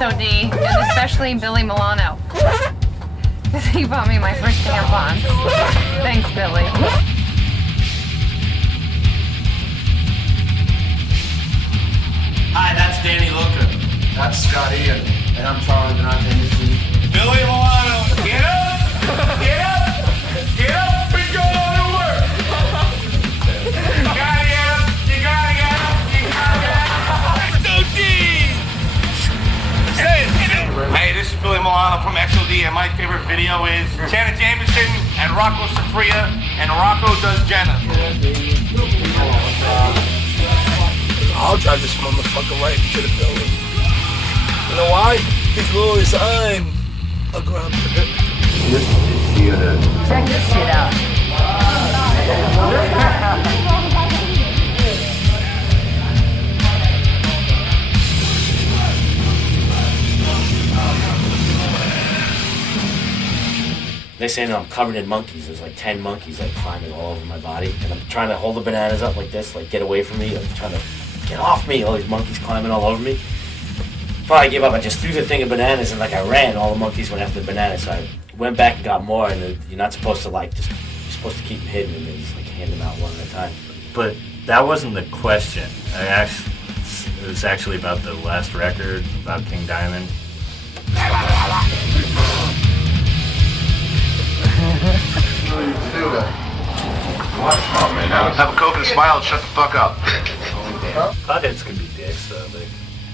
S.O.D, and especially Billy Milano. He bought me my first tampons. Thanks, Billy. Hi, that's Danny Looker. That's Scotty, and I'm Charlie Benante. Billy Milano, get up! Get up! Get up and go to work! You gotta get up! You gotta get up! You gotta get up! S.O.D! Hey, this is Billy Milano from S.O.D, and my favorite video is Janet Jameson and Rocco Safria, and Rocco does Jenna. I'll drive this motherfucker right into the building. You know why? Because I'm a grunt. Check this shit out. They say I'm covered in monkeys. There's like 10 monkeys like climbing all over my body. And I'm trying to hold the bananas up like this, like get away from me. Like trying to get off me. All these monkeys climbing all over me. Before I gave up, I just threw the thing of bananas and like I ran. All the monkeys went after the bananas. So I went back and got more. And you're not supposed to like just, you're supposed to keep them hidden and then just like hand them out one at a time. But that wasn't the question. It was actually about the last record, about King Diamond. Oh man, have a Coke and smile and shut the fuck up. Potheads can be dicks though, like,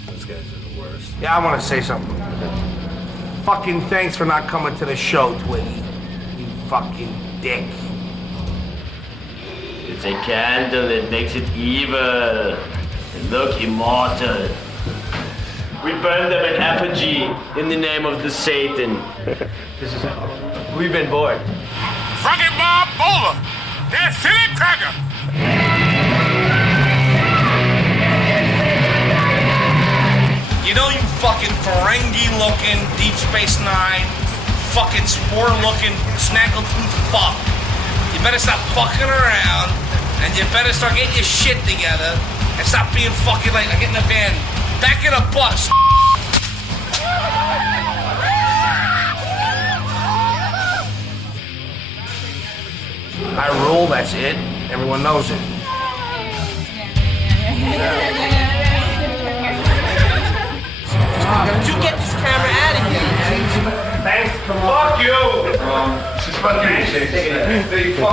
those guys are the worst. Yeah, I want to say something. Fucking thanks for not coming to the show, Twiggy. You fucking dick. It's a candle that makes it evil. And look, immortal. We burn them in effigy in the name of the Satan. We've been bored. Fucking Bob Bowler! That silly cracker! You know, you fucking Ferengi-looking, Deep Space Nine, fucking spore-looking, snaggletooth fuck. You better stop fucking around, and you better start getting your shit together, and stop being fucking like, get in a van, back in a bus. I rule, that's it. Everyone knows it. Don't you get this camera out of here? Thanks. Fuck you! She's fucking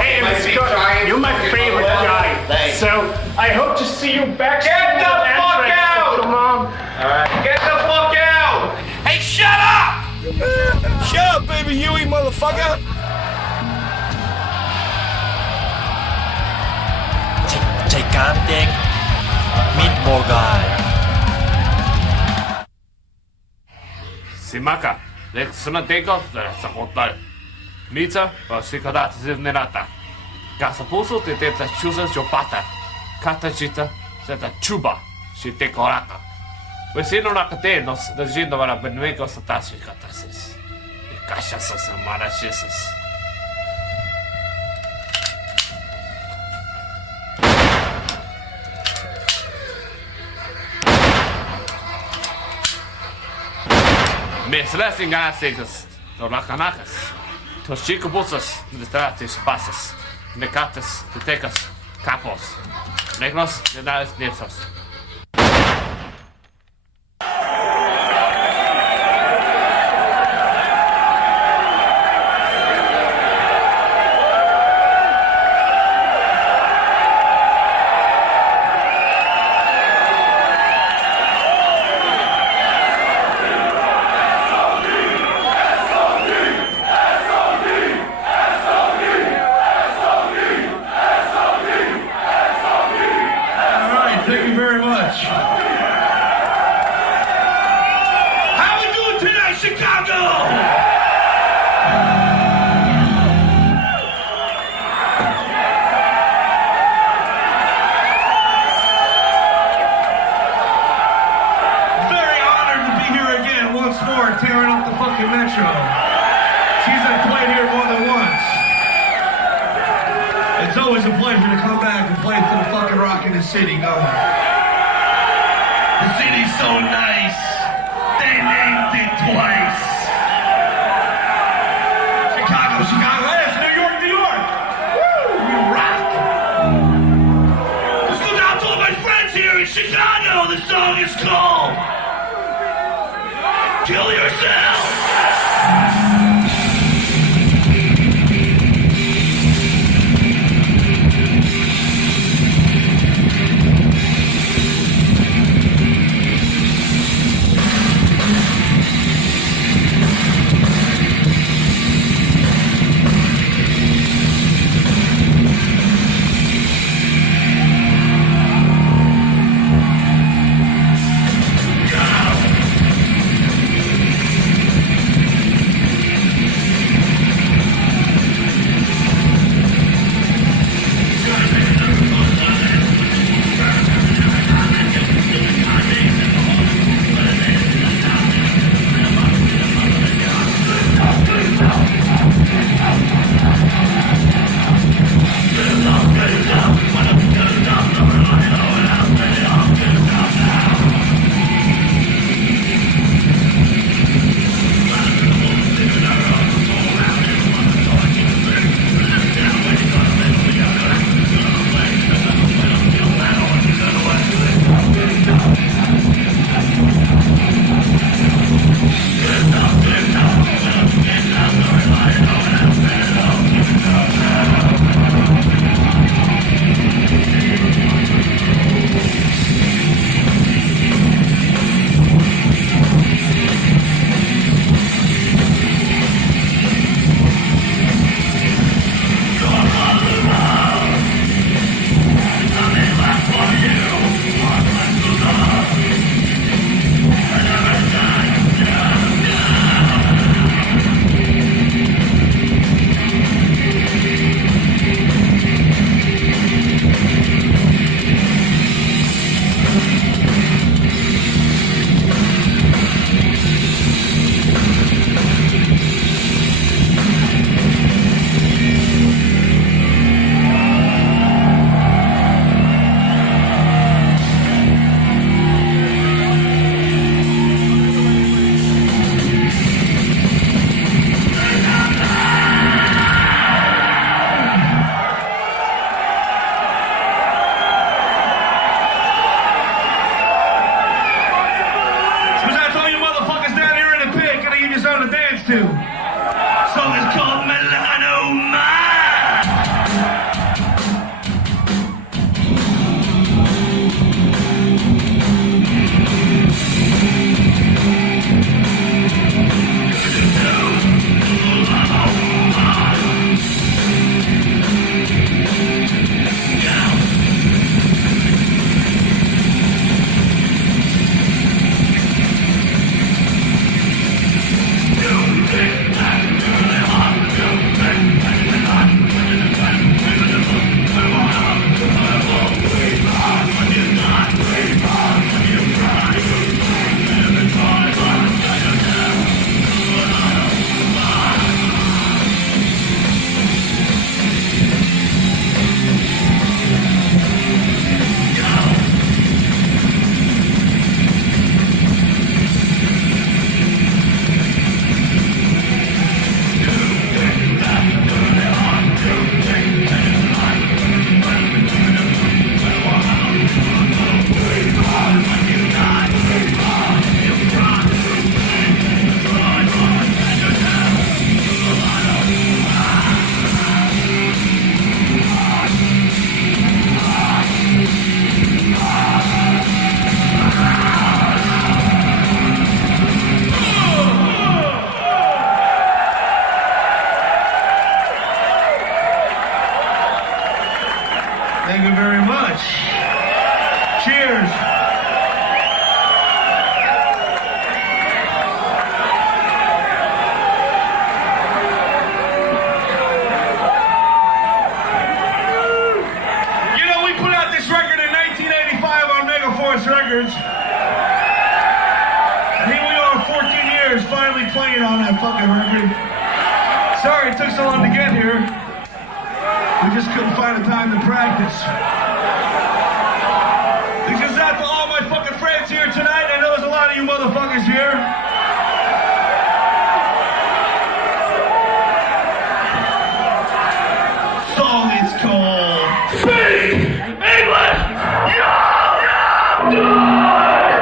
Hey, you're my favorite guy. So I hope to see you back. Get the fuck out! Mom. Alright. Get the fuck out! Hey, shut up! Shut up, baby Huey, motherfucker! Gigantic meatball guy. Simaka, leksyna tego, że zachodzę. Mica, właśnie kada zewnerata. Gasa pusu, ty te ciusa ciopata. Kata cita, zeta chuba, si te koraka. Vesino nakate, nos dezhindo vara benveko satasi katasis. Kasha sasa marashisas. Meslas enganasas, torlacanacas, tochicobusas, destrates pasas, necatas, tetecas, capos, negros, denales nietos. It's always a pleasure to come back and play to the fucking rock in the city going. The city's so nice. Dang, dang. song is called Kill Yourself. Thank you very much. Cheers. You know, we put out this record in 1985 on Megaforce Records. And here we are 14 years finally playing on that fucking record. Sorry it took so long to get here. We just couldn't find the time to practice. Because out to all my fucking friends here tonight, I know there's a lot of you motherfuckers here. Song is called Speak English! You'll die!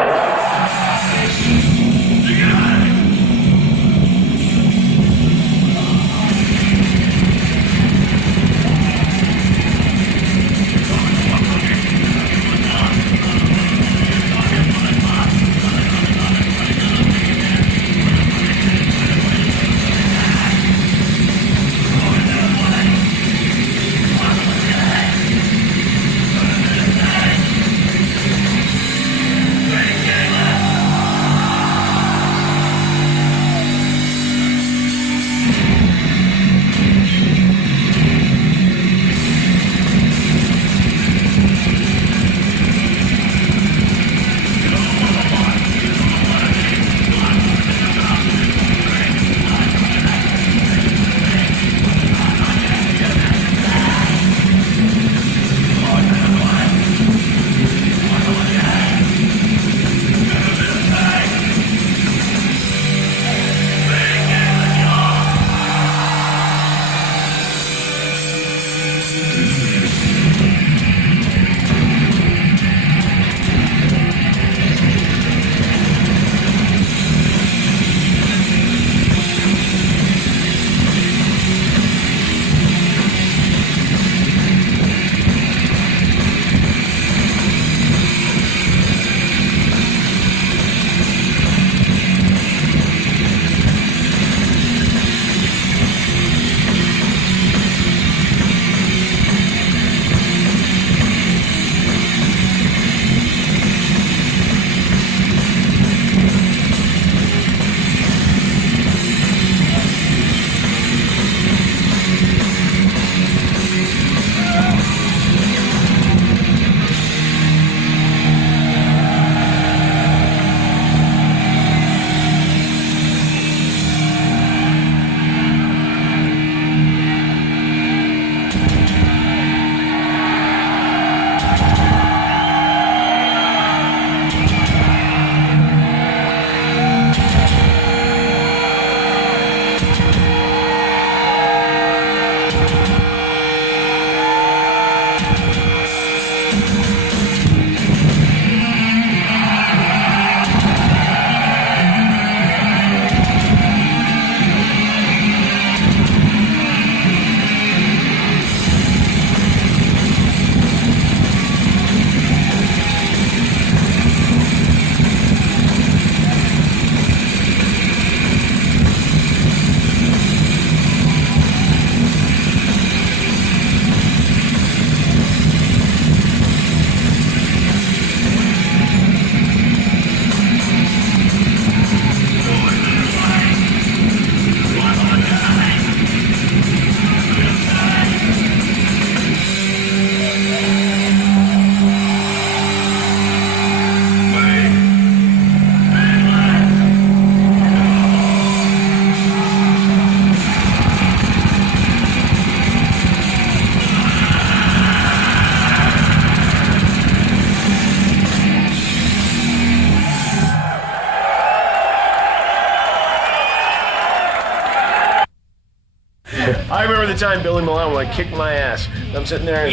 I remember the time Billy Milano like kicked my ass. I'm sitting there,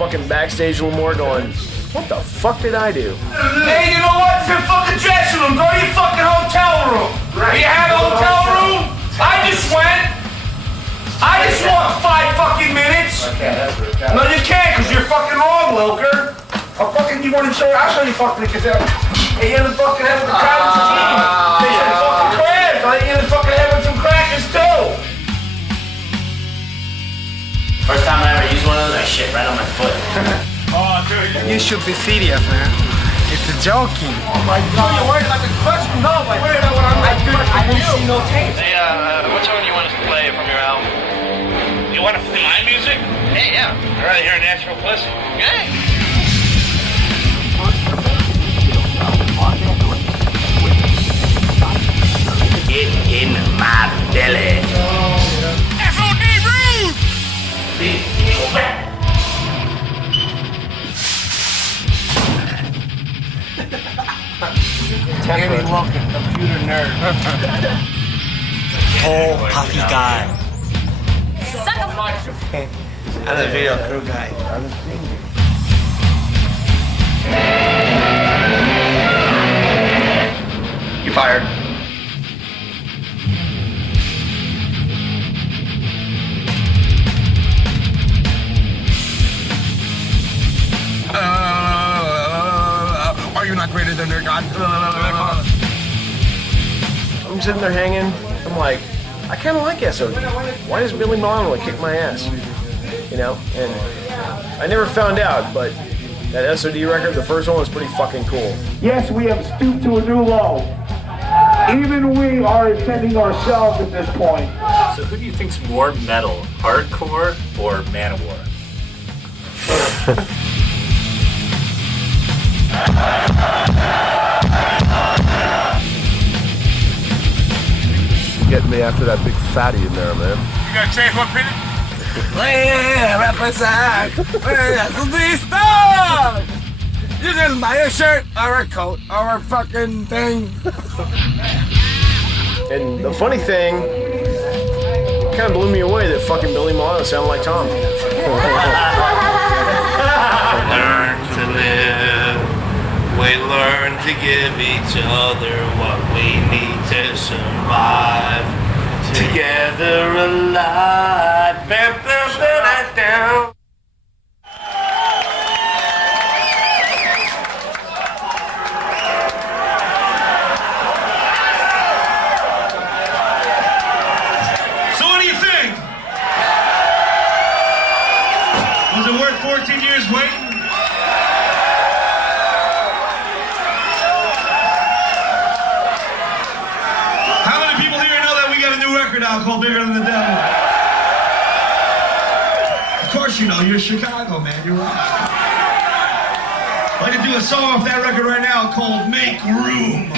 fucking backstage a little more, going, "What the fuck did I do?" Hey, you know what? It's your fucking dressing room. Go to your fucking hotel room. Right. You have a hotel room? I just went. I just walked 5 fucking minutes. No, you can't, because you're fucking wrong, Wilker. You want to show you? I'll show you fucking the cassette. Hey, you're in the fucking head with the crackers and cheese. They should fucking crabs. I think you're in the fucking head with some crackers, too. First time I ever used one of those, I shit right on my foot. Oh, dude. You should be serious, man. It's a joking. Oh my God. You're worried about the question? No, I'm worried about what I'm like. I didn't see no tape. Hey, what song do you want us to play from your album? You want to play my music? Hey, yeah. I'd rather hear Natural Pussy. Okay. Get in my belly. S.O.D. rude! Kenny Logan, computer nerd. Tall, puffy guy. I'm the video crew guy. You fired. Are you not greater than their God? I'm sitting there hanging. I'm like, I kind of like S.O.D. Why does Billy Milano like kick my ass? You know, and I never found out, but that S.O.D. record, the first one, was pretty fucking cool. Yes, we have stooped to a new low. Even we are ascending ourselves at this point. So who do you think's more metal, hardcore or Manowar? Getting me after that big fatty in there, man. You gotta change my opinion? Represent! Stop! You can buy a shirt or a coat or a fucking thing. And the funny thing, kind of blew me away that fucking Billy Milano sounded like Tom. Learn to live. We learn to give each other what we need to survive. Together alive. Down. So what do you think? Was it worth 14 years waiting? How many people here know that we got a new record out called Bigger Than the Devil? Of course you know, you're Chicago, man, you're right. I'd like to do a song off that record right now called Make Room.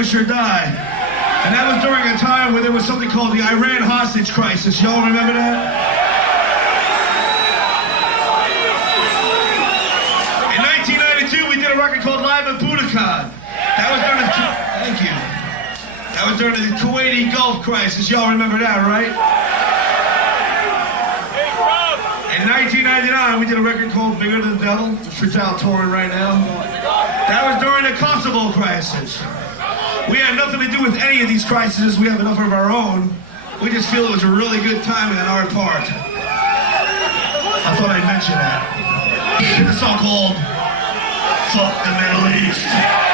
Extinguish or Die. And that was during a time where there was something called the Iran hostage crisis. Y'all remember that? In 1992, we did a record called Live at Budokan. That was during the... Thank you. That was during the Kuwaiti Gulf crisis. Y'all remember that, right? In 1999, we did a record called Bigger Than the Devil, which is out touring right now. That was during the Kosovo crisis. We had nothing to do with any of these crises. We have enough of our own. We just feel it was a really good time on our part. I thought I'd mention that. It's a song called Fuck the Middle East.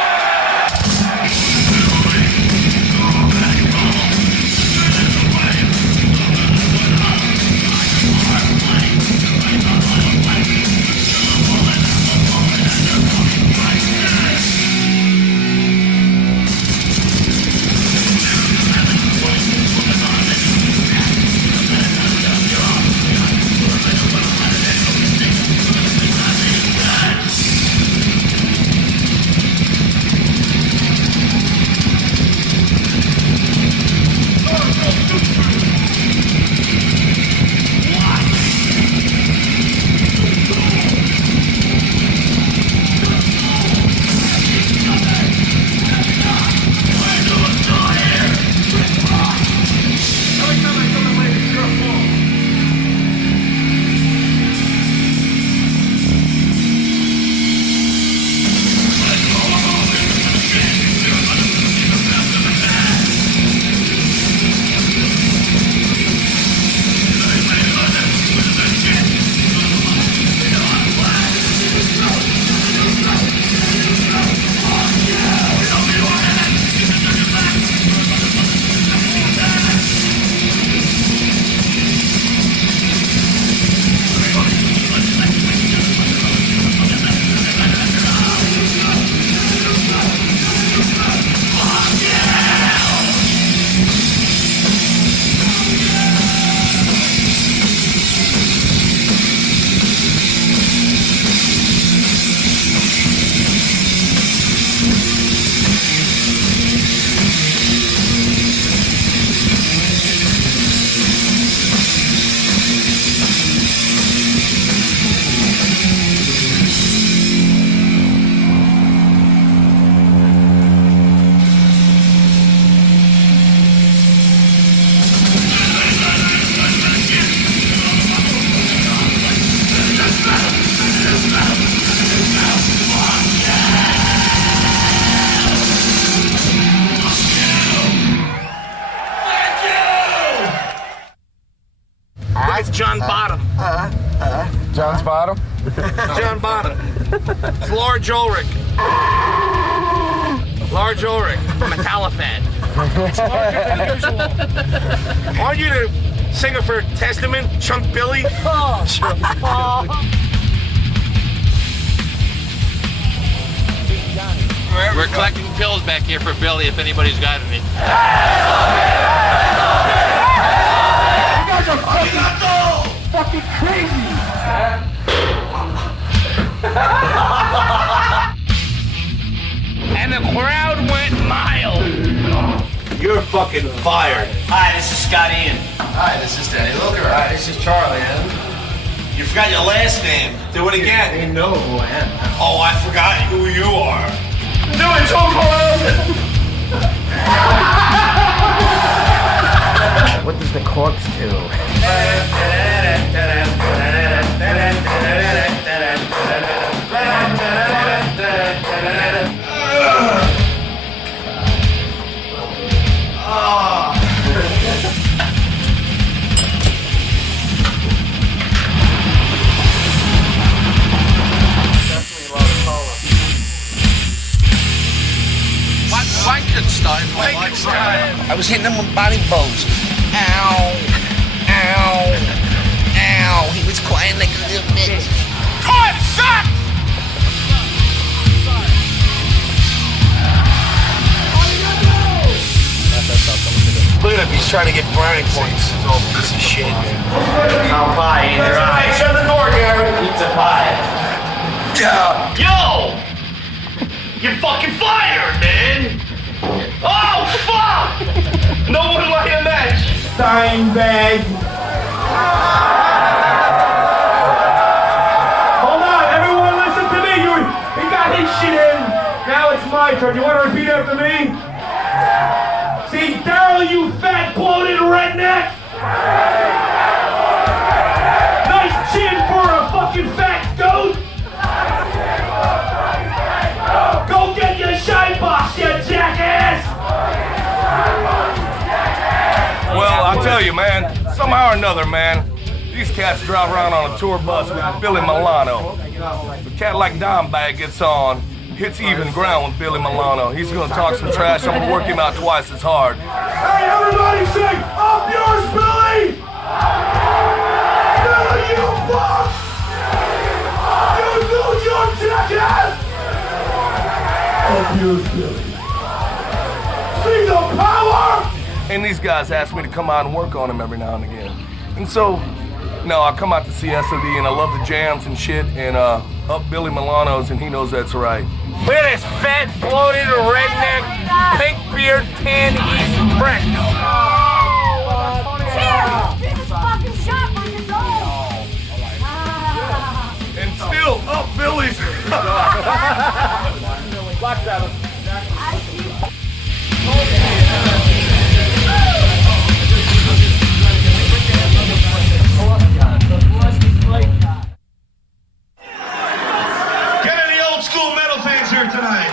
John Bottom. John's Bottom? John Bottom. It's Large Ulrich. Large Ulrich from Metalliphant. It's larger than usual. Aren't you the singer for Testament, Chunk Billy? We're collecting pills back here for Billy if anybody's got any. You guys are fucking crazy! And the crowd went mild. You're fucking fired. Hi, this is Scott Ian. Hi, this is Danny Looker. Hi, this is Charlie. And You forgot your last name. Do it again. they know who I am. Oh, I forgot who you are. Do it, Tom What does the corpse do? I was hitting him with body blows. Ow, ow, ow. He was crying like a little bitch. Time sucks! Look at him, he's trying to get brownie points. He's all piece of shit. Cow pie in your eye. Shut the door, Gary. Pizza pie. Yeah. Yo! You're fucking fired, man! Steinbag. Hold on, everyone listen to me. He got his shit in. Now it's my turn. You want to repeat after me? See, Daryl, you fat, bloated redneck. Nice chin for a fucking fat goat. Go get your shine box, you jackass. Well, I'll tell you, man, somehow or another, man, these cats drive around on a tour bus with Billy Milano. The cat like Dimebag gets on, hits even ground with Billy Milano. He's gonna talk some trash. I'm gonna work him out twice as hard. Hey, everybody sing, up yours, Billy! Billy, you fuck! You lose your jackass! Up yours, Billy. See the power! And these guys ask me to come out and work on him every now and again. And so, no, I come out to see S.O.D. and I love the jams and shit and up Billy Milano's and he knows that's right. Look at this fat, bloated, redneck, pink beard, tan East prick. Cheers! Drink this fucking shot like it's all. And still up Billy's. Black Sabbath. Get any old school metal fans here tonight?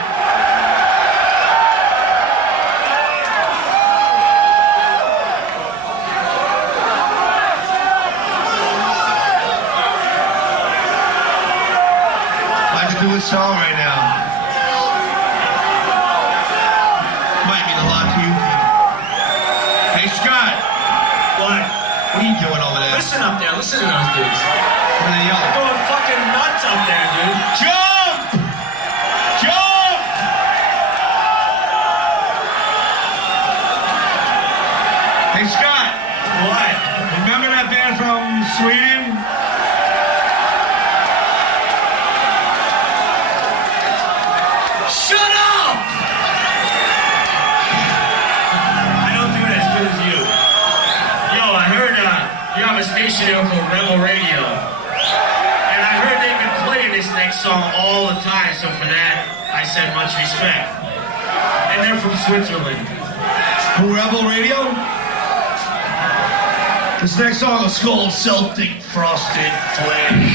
I'd like to do a song right now. Might mean a lot to you, kid. Hey, Scott. What? What are you doing over there? Listen up there, listen to those dudes. What are they yelling? They're going fucking nuts up there, dude. Jump! Jump! Hey, Scott. What? Remember that band from Sweden? Shut up! I don't do it as good as you. Yo, I heard you have a station here called Rebel Radio. And I heard they've been playing this next song all the time, so for that, I said much respect. And they're from Switzerland. Who, Rebel Radio? This next song is called Celtic Frosted Flame.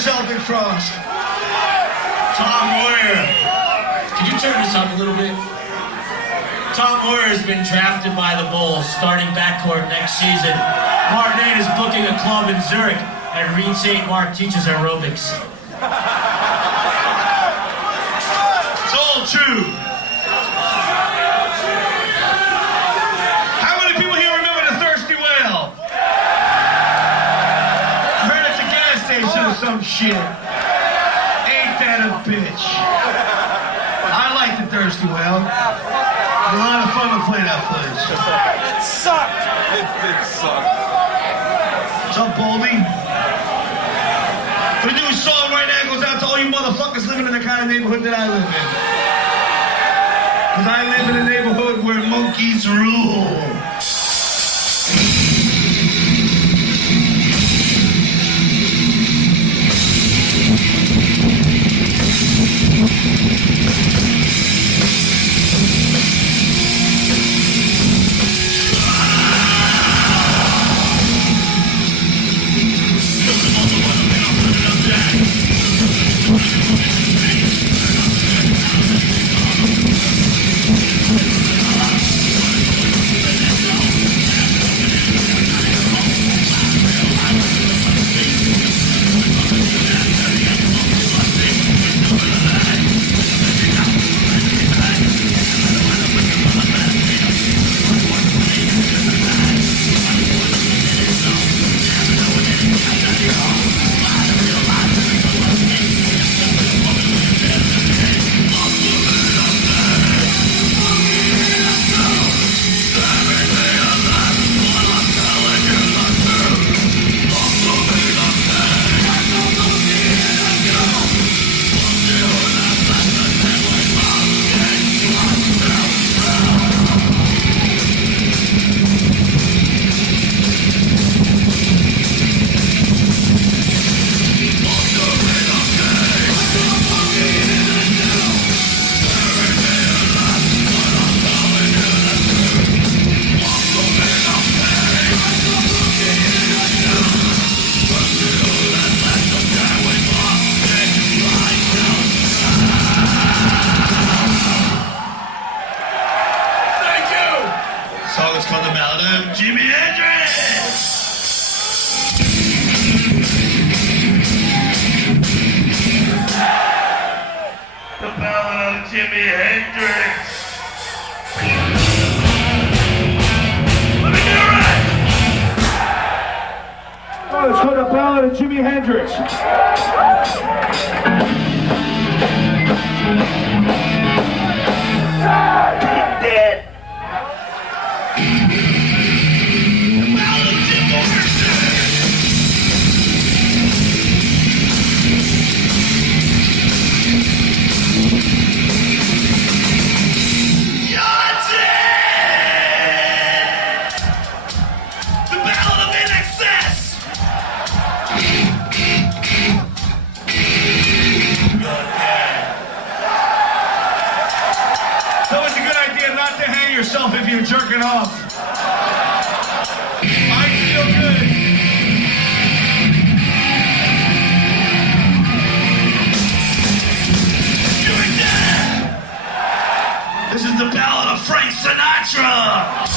Celtic Frost. Tom Moyer. Can you turn this up a little bit? Tom Moyer has been drafted by the Bulls, starting backcourt next season. Martin is booking a club in Zurich. and Reed St. Mark teaches aerobics. It's all true. How many people here remember the Thirsty Whale? I heard it's a gas station or some shit. Ain't that a bitch? I like the Thirsty Whale. It was a lot of fun to play that place. It sucked. It did suck. What's up, Baldy? We're doing a song right now goes out to all you motherfuckers living in the kind of neighborhood that I live in. Because I live in a neighborhood where monkeys rule. It's called The Ballad of Jimi Hendrix. Dead. Yourself if you're jerking off. I feel good. You're dead. This is the ballad of Frank Sinatra.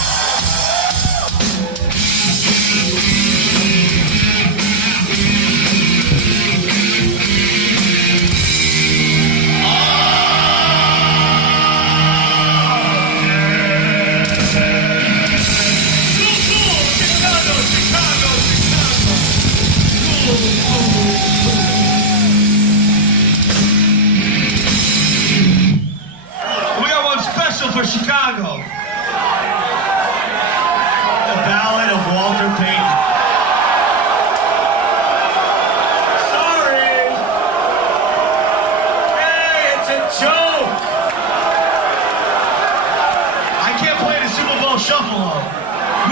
For Chicago. The Ballad of Walter Payton. Sorry. Hey, it's a joke. I can't play the Super Bowl Shuffle though.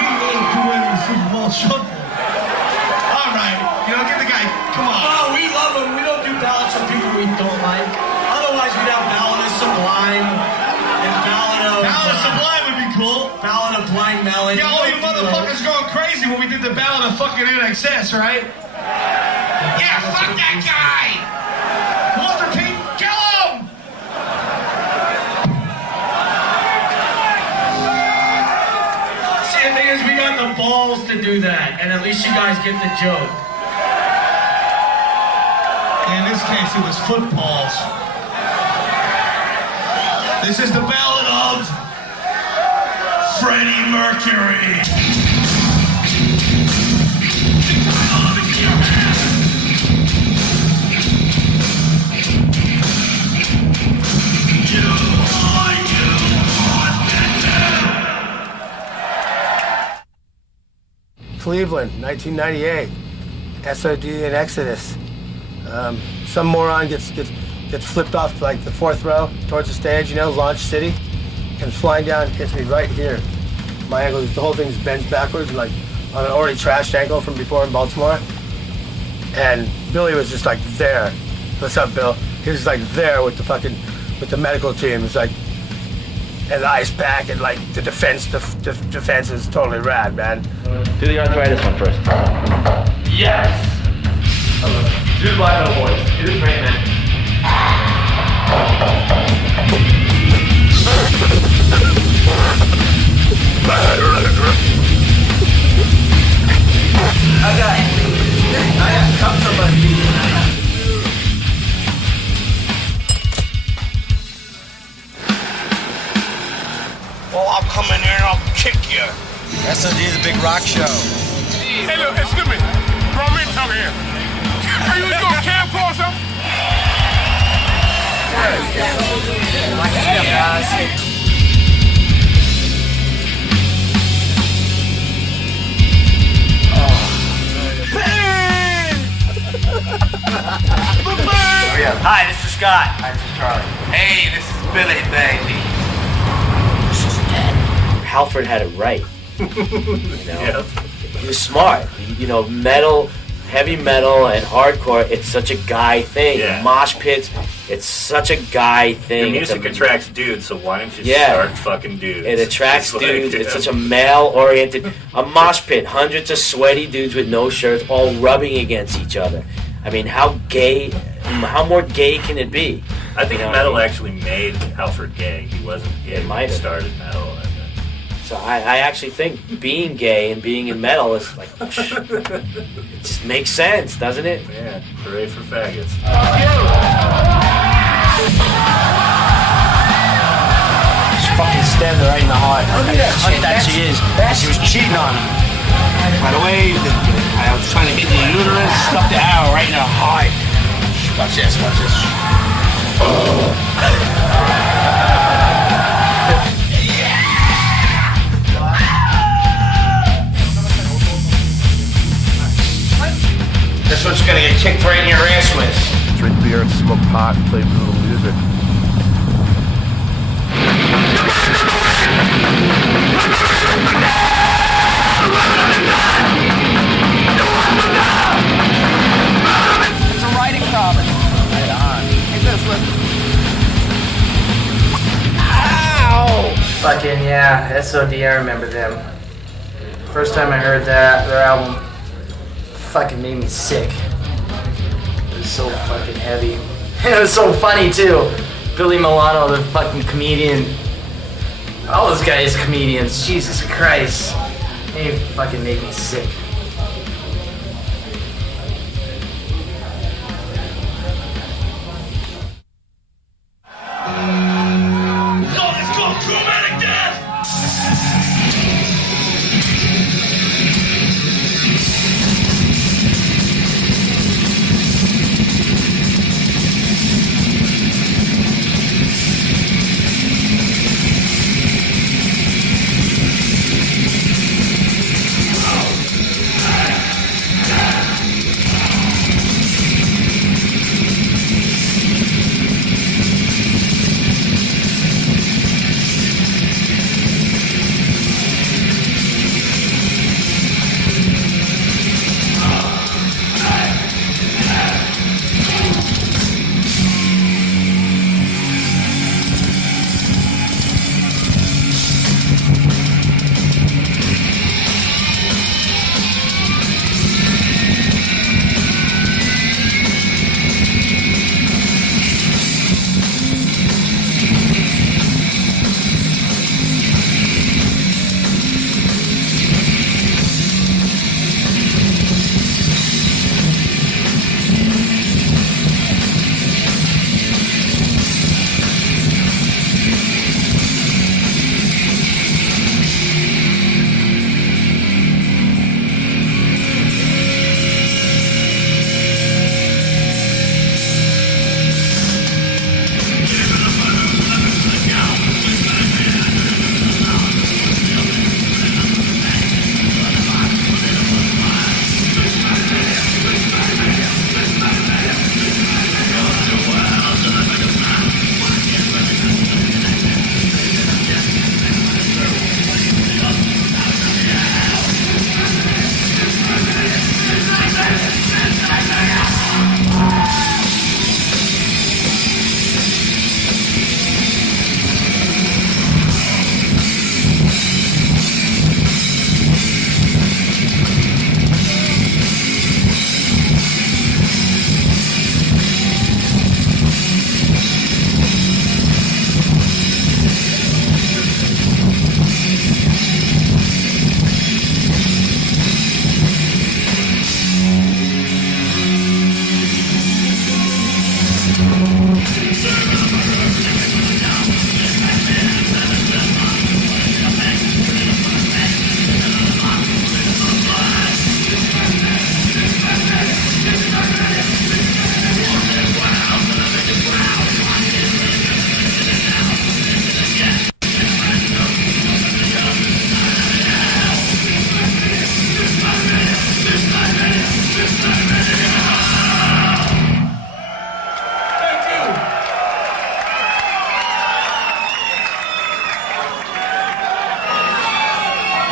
We ain't doing the Super Bowl Shuffle. All right, get the guy. Come on. Oh, we love him. We don't do ballads for people we don't like. Otherwise, we'd have Ballad of Sublime. Ballad of Sublime would be cool. Ballad of Blind Melon. Yeah, all you motherfuckers going crazy when we did the Ballad of fucking NXS, right? Yeah, fuck that guy! Walter Payton, kill him! See, the thing is, we got the balls to do that, and at least you guys get the joke. this case, it was footballs. This is the ballad of Freddie Mercury. Cleveland, 1998. S.O.D. and Exodus. Some moron gets flipped off like the 4th row towards the stage, you know, Launch City, and flying down hits me right here. My ankle, the whole thing's bent backwards, like on an already trashed ankle from before in Baltimore. And Billy was just like there. What's up, Bill? He was like there with the medical team. It's like, and the ice pack and like the defense is totally rad, man. Do the arthritis one first. Yes! Do the black metal voice. Do the great man. I got cups on my feet. Well, I'll come in here and I'll kick you. S.O.D. the Big Rock Show. Hey, look, excuse me. Grown men talking here. Are you gonna camp or something? Like a step, guys. Hi, this is Scott. Hi, this is Charlie. Hey, this is Billy, baby. Halford had it right. You know, he was smart. You know, metal, heavy metal, and hardcore. It's such a guy thing. Yeah. Mosh pits. It's such a guy thing. The music attracts dudes, so why don't you Yeah. start fucking dudes? It attracts It's like, dudes. It's such a male-oriented. A mosh pit. Hundreds of sweaty dudes with no shirts, all rubbing against each other. I mean, how gay? How more gay can it be? I think You know metal what I mean? actually made Halford gay. He wasn't gay It might when he have. started metal. So I actually think being gay and being in metal is like, it just makes sense, doesn't it? Yeah, hooray for faggots. Just fucking stabbed her right in the heart. Look at that Cunt shit. that she is. She was cheating on him. By the way, I was trying to hit the uterus, stuck the arrow right in her heart. Watch this, watch this. This one's gonna get kicked right in your ass with. Drink beer and smoke pot and play brutal music. It's a writing problem. Right on. Hey, this, listen. Ow! Fucking yeah, S.O.D. I remember them. First time I heard their album fucking made me sick. It was so fucking heavy. And it was so funny too. Billy Milano, the fucking comedian. All those guys comedians, Jesus Christ. They fucking made me sick. Let's go, dramatic death!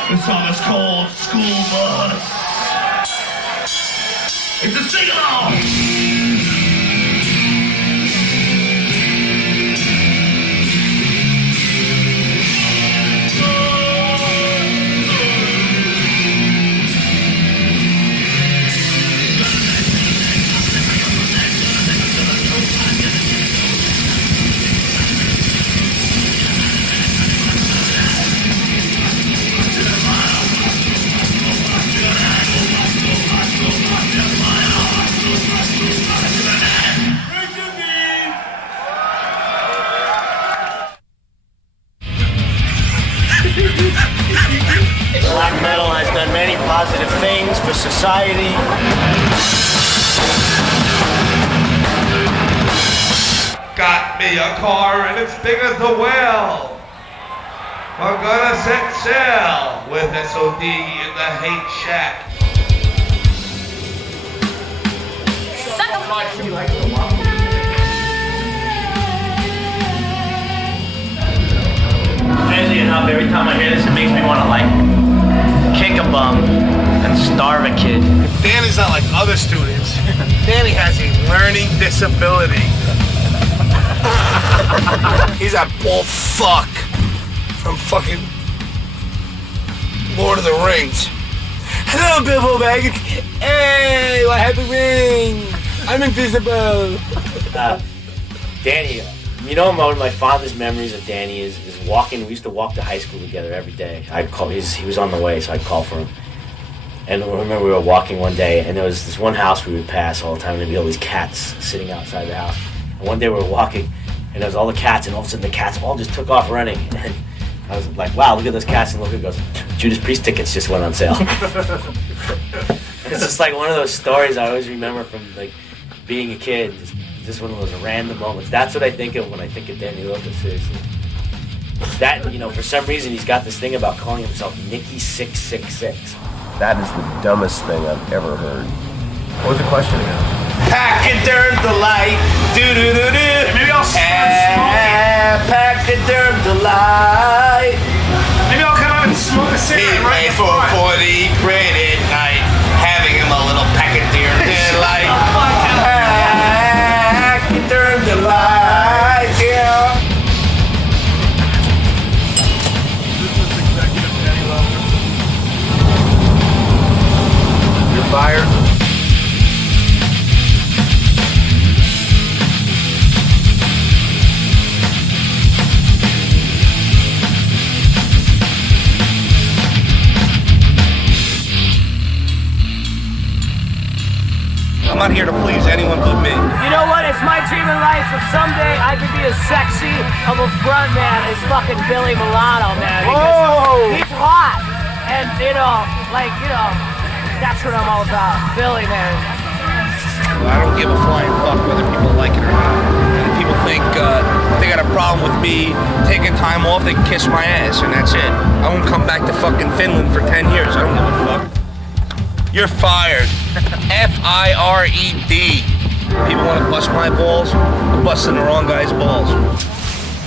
This song is called School Bus. It's a sing-along! Black metal has done many positive things for society. Got me a car and it's big as a well. We're gonna set sail with S.O.D in the hate shack. Crazy enough, every time I hear this, it makes me want to like kick a bum and starve a kid. Danny's not like other students. Danny has a learning disability. He's that bald fuck from fucking Lord of the Rings. Hello, Bilbo Baggins. Hey, what happened ring? I'm invisible. Danny, you know one of my fondest memories of Danny is walking. We used to walk to high school together every day. I'd call. He was on the way, so I'd call for him. And I remember we were walking one day, and there was this one house we would pass all the time, and there'd be all these cats sitting outside the house. And one day we were walking, and there was all the cats, and all of a sudden the cats all just took off running. And I was like, wow, look at those cats. And look, it goes, Judas Priest tickets just went on sale. It's just like one of those stories I always remember from like being a kid. Just one of those random moments. That's what I think of when I think of Danny Lopez, seriously. That, you know, for some reason he's got this thing about calling himself Nicky 666. That is the dumbest thing I've ever heard. What was the question again? Pachyderm delight, do-do-do-do. Maybe I'll Pachyderm delight. Maybe I'll come out and smoke a cigarette. He paid for 40 credit night, having him a little pachyderm delight. Pachyderm delight, yeah. You're fired. I'm not here to please anyone but me. You know what? It's my dream in life if someday I could be as sexy of a front man as fucking Billy Milano, man. Because he's hot. And, that's what I'm all about. Billy, man. I don't give a flying fuck whether people like it or not. And if people think they got a problem with me taking time off, they can kiss my ass, and that's it. I won't come back to fucking Finland for 10 years. I don't give a fuck. You're fired. F-I-R-E-D. People want to bust my balls? I'm busting the wrong guy's balls.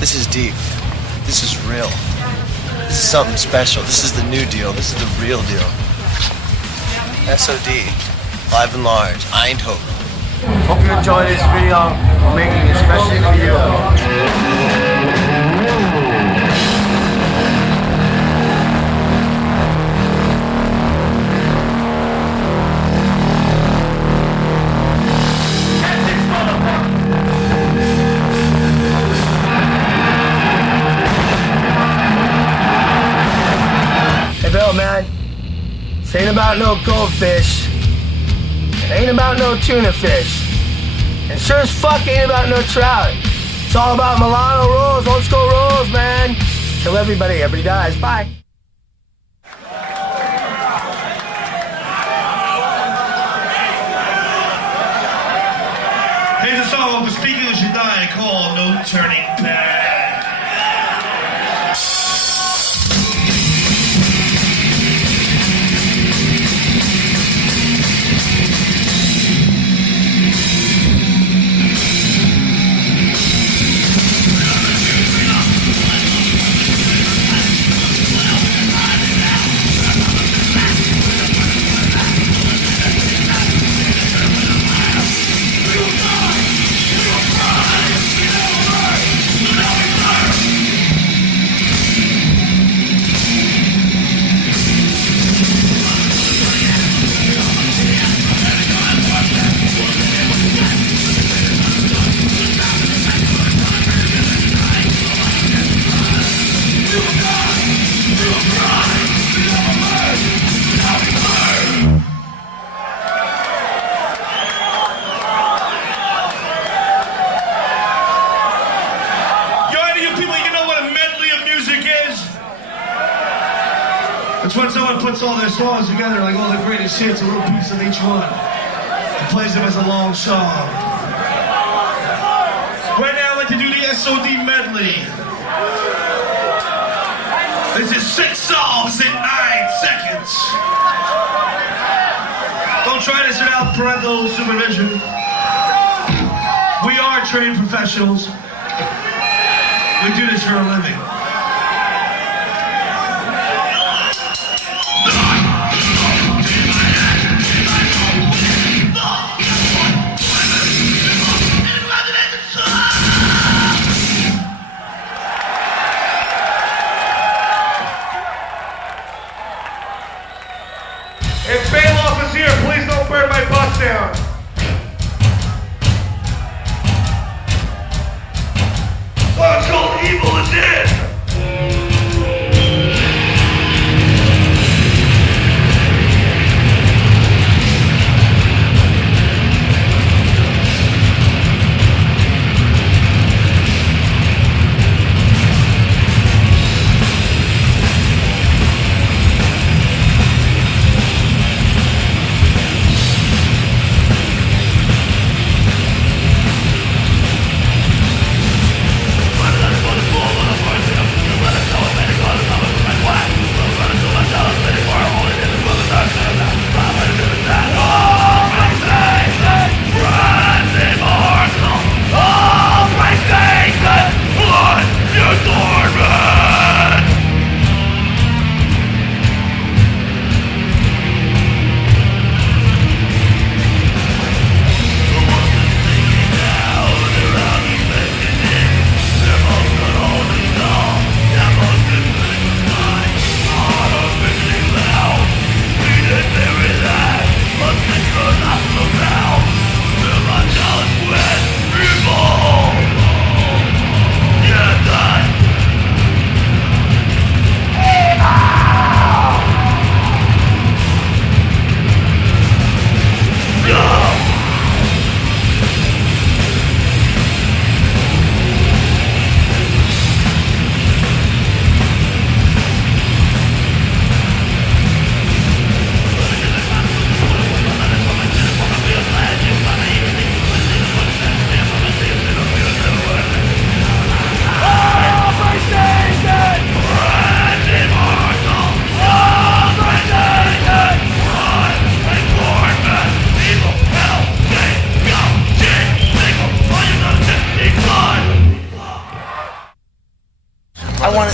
This is deep. This is real. This is something special. This is the new deal. This is the real deal. S.O.D. Live and large. Eindhoven. Hope you enjoy this video. We're making it especially for you. Bill, man, this ain't about no goldfish. It ain't about no tuna fish. And sure as fuck ain't about no trout. It's all about Milano rules, old school rules, man. Kill everybody, everybody dies. Bye. Here's a song for speakers who should die called No Turning Back. It's when someone puts all their songs together, like all the greatest hits, a little piece of each one, and plays them as a long song. Right now, I'd like to do the S.O.D medley. This is 6 songs in 9 seconds. Don't try this without parental supervision. We are trained professionals. We do this for a living. If Bailoff is here, please don't burn my bus down. Oh, it's called Evil is Dead.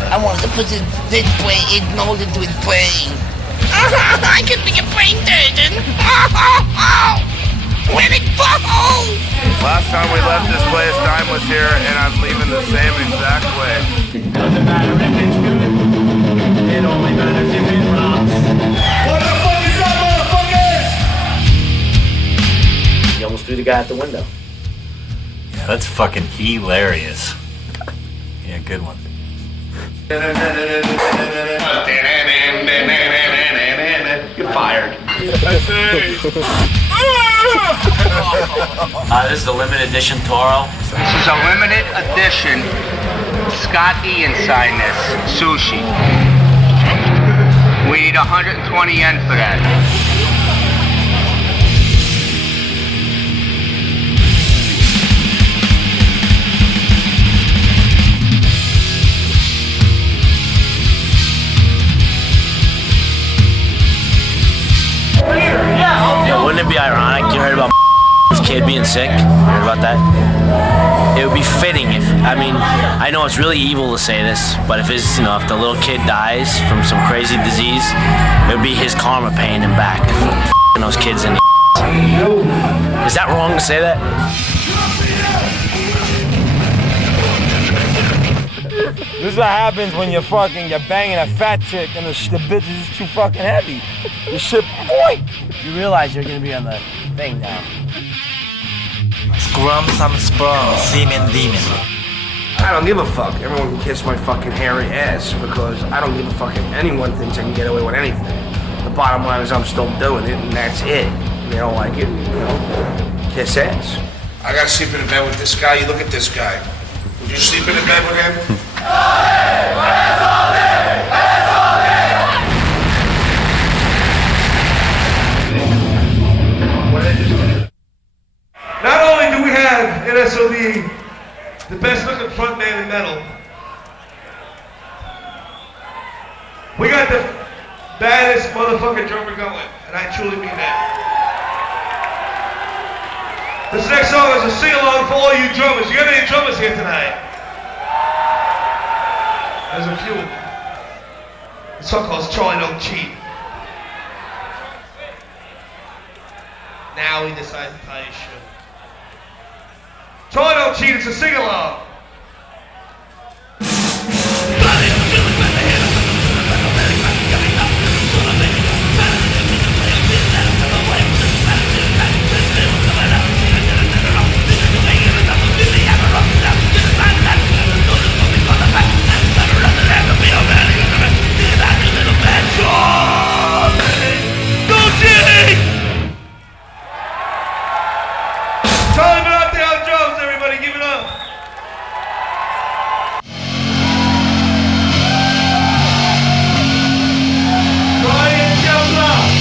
I wanted to put this nose into his brain. I could be a brain surgeon. Where'd it go? Last time we left this place, Dime was here, and I'm leaving the same exact way. It doesn't matter if it's good. It only matters if it rocks. What the fuck is up, motherfuckers? He almost threw the guy out the window. Yeah, that's fucking hilarious. Yeah, good one. You're fired. This is a limited edition Toro. This is a limited edition. Scott Ian signed this. Sushi. We need 120 yen for that. Yeah, wouldn't it be ironic? You heard about this kid being sick? You heard about that? It would be fitting if, I mean, I know it's really evil to say this, but if his, if the little kid dies from some crazy disease, it would be his karma paying him back for f***ing those kids in the Is that wrong to say that? This is what happens when you're banging a fat chick and the bitch is just too fucking heavy. The shit, boink! You realize you're gonna be on the thing now. Scrum some sperm, semen demon. I don't give a fuck. Everyone can kiss my fucking hairy ass because I don't give a fuck if anyone thinks I can get away with anything. The bottom line is I'm still doing it, and that's it. If they don't like it, kiss ass. I gotta sleep in a bed with this guy. You look at this guy. Would you sleep in a bed with him? Not only do we have in S.O.D. the best looking frontman in metal, we got the baddest motherfucking drummer going, and I truly mean that. This next song is a sing-along for all you drummers. You got any drummers here tonight? There's a few. The song called Charlie Don't Cheat. Now he decides to tie his shoe. Charlie Don't Cheat, it's a sing-along. Charlie, been out there on drums, everybody, give it up. Brian Chappell.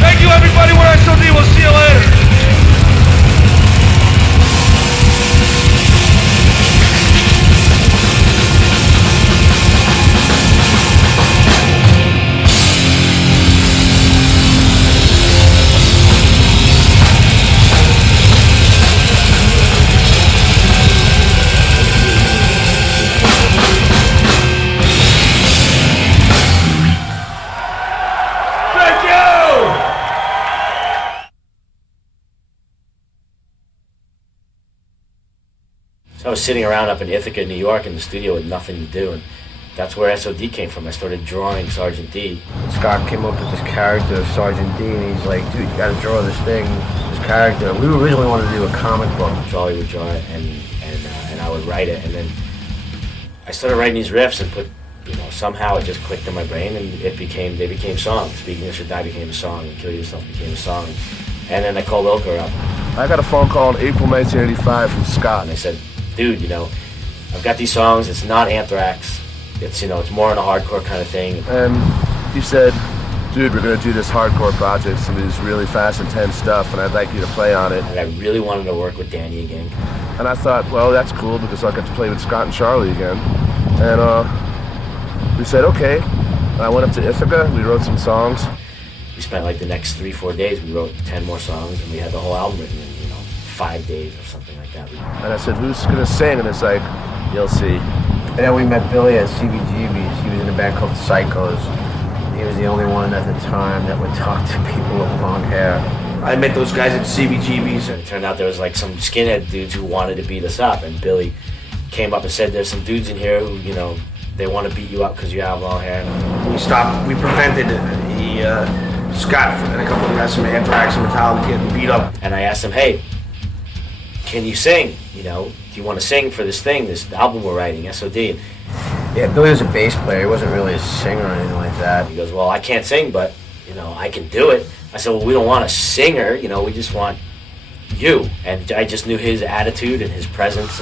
Thank you, everybody. We're S.O.D. We'll see you later. Thank you! So I was sitting around up in Ithaca, New York, in the studio with nothing to do, and that's where S.O.D. came from. I started drawing Sergeant D. Scott came up with this character of Sergeant D, and he's like, dude, you gotta draw this thing, this character. We originally wanted to do a comic book. Charlie would draw it, and I would write it, and then I started writing these riffs and put, somehow it just clicked in my brain, and they became songs. Speaking of Should Die became a song, and Kill Yourself became a song. And then I called Ilker up. I got a phone call in April 1985 from Scott. And I said, dude, I've got these songs, it's not Anthrax. It's, it's more on a hardcore kind of thing. And he said, dude, we're gonna do this hardcore project, some of these really fast, intense stuff, and I'd like you to play on it. And I really wanted to work with Danny again. And I thought, well, that's cool because I'll get to play with Scott and Charlie again. And we said, okay. And I went up to Ithaca, we wrote some songs. We spent like the next 3-4 days, we wrote 10 more songs, and we had the whole album written in, 5 days or something like that. And I said, who's gonna sing? And it's like, you'll see. And then we met Billy at CBGB's. He was in a band called Psychos. He was the only one at the time that would talk to people with long hair. I met those guys at CBGB's. And it turned out there was like some skinhead dudes who wanted to beat us up, and Billy came up and said, there's some dudes in here who, they want to beat you up because you have long hair. We prevented Scott and a couple of guys from Anthrax and Metallica getting beat up. And I asked him, hey, can you sing? Do you want to sing for this album we're writing, S.O.D? Yeah, Billy was a bass player. He wasn't really a singer or anything like that. He goes, well, I can't sing, but, I can do it. I said, well, we don't want a singer, we just want you. And I just knew his attitude and his presence,